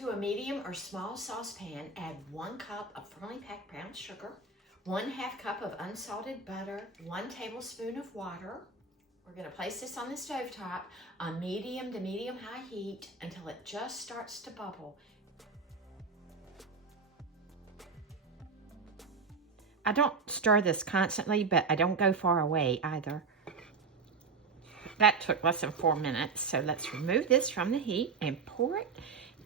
To a medium or small saucepan, add 1 cup of firmly packed brown sugar, 1/2 cup of unsalted butter, 1 tablespoon of water. We're going to place this on the stovetop on medium to medium-high heat until it just starts to bubble. I don't stir this constantly, but I don't go far away either. That took less than 4 minutes, so let's remove this from the heat and pour it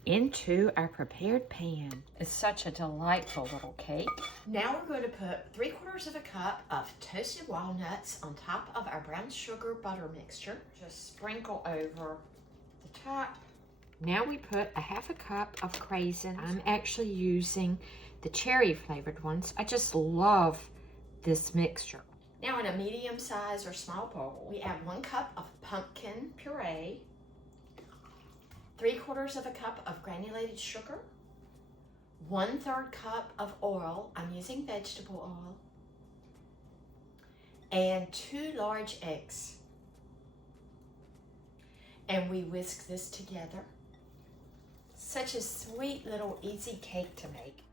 into our prepared pan. It's such a delightful little cake. Now we're going to put 3/4 of a cup of toasted walnuts on top of our brown sugar butter mixture. Just sprinkle over the top. Now we put 1/2 cup of craisins. I'm actually using the cherry flavored ones. I just love this mixture. Now in a medium size or small bowl, we add 1 cup of pumpkin puree, 3/4 of a cup of granulated sugar, 1/3 cup of oil, I'm using vegetable oil, and 2 large eggs. And we whisk this together. Such a sweet little easy cake to make.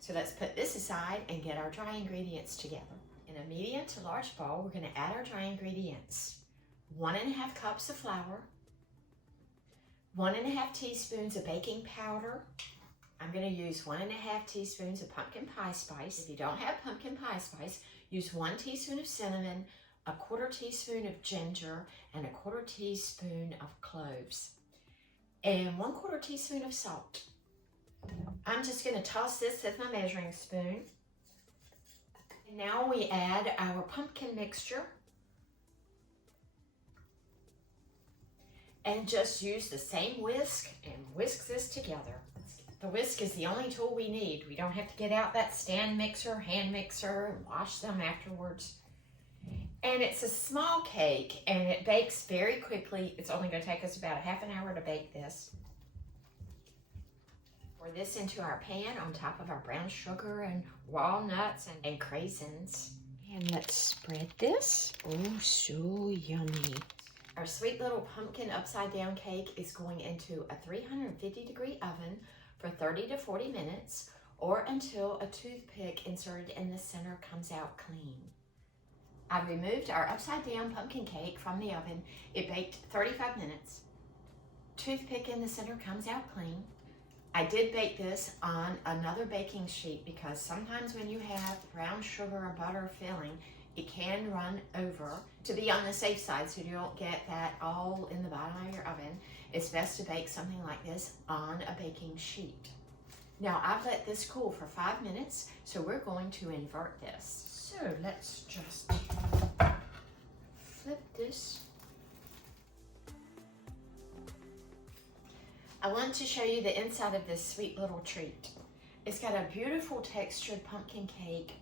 So let's put this aside and get our dry ingredients together. In a medium to large bowl, we're going to add our dry ingredients. 1½ cups of flour, 1½ teaspoons of baking powder. I'm going to use 1½ teaspoons of pumpkin pie spice. If you don't have pumpkin pie spice, use 1 teaspoon of cinnamon, 1/4 teaspoon of ginger, and 1/4 teaspoon of cloves, and 1/4 teaspoon of salt. I'm just going to toss this with my measuring spoon. And now we add our pumpkin mixture. And just use the same whisk and whisk this together. The whisk is the only tool we need. We don't have to get out that stand mixer, hand mixer, and wash them afterwards. And it's a small cake and it bakes very quickly. It's only going to take us about 1/2 hour to bake this. Pour this into our pan on top of our brown sugar and walnuts and craisins. And let's spread this. Oh, so yummy. Our sweet little pumpkin upside down cake is going into a 350-degree oven for 30 to 40 minutes or until a toothpick inserted in the center comes out clean. I removed our upside down pumpkin cake from the oven. It baked 35 minutes. Toothpick in the center comes out clean. I did bake this on another baking sheet because sometimes when you have brown sugar or butter filling, it can run over. To be on the safe side so you don't get that all in the bottom of your oven, it's best to bake something like this on a baking sheet. Now I've let this cool for 5 minutes, so we're going to invert this. So let's just flip this. I want to show you the inside of this sweet little treat. It's got a beautiful textured pumpkin cake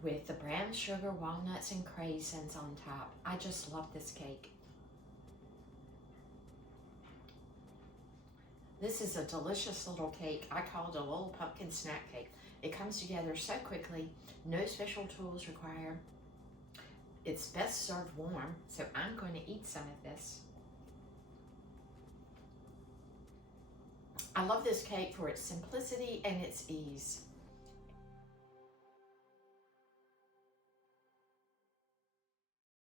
with the brown sugar, walnuts, and craisins on top. I just love this cake. This is a delicious little cake. I call it a little pumpkin snack cake. It comes together so quickly, no special tools required. It's best served warm, so I'm going to eat some of this. I love this cake for its simplicity and its ease.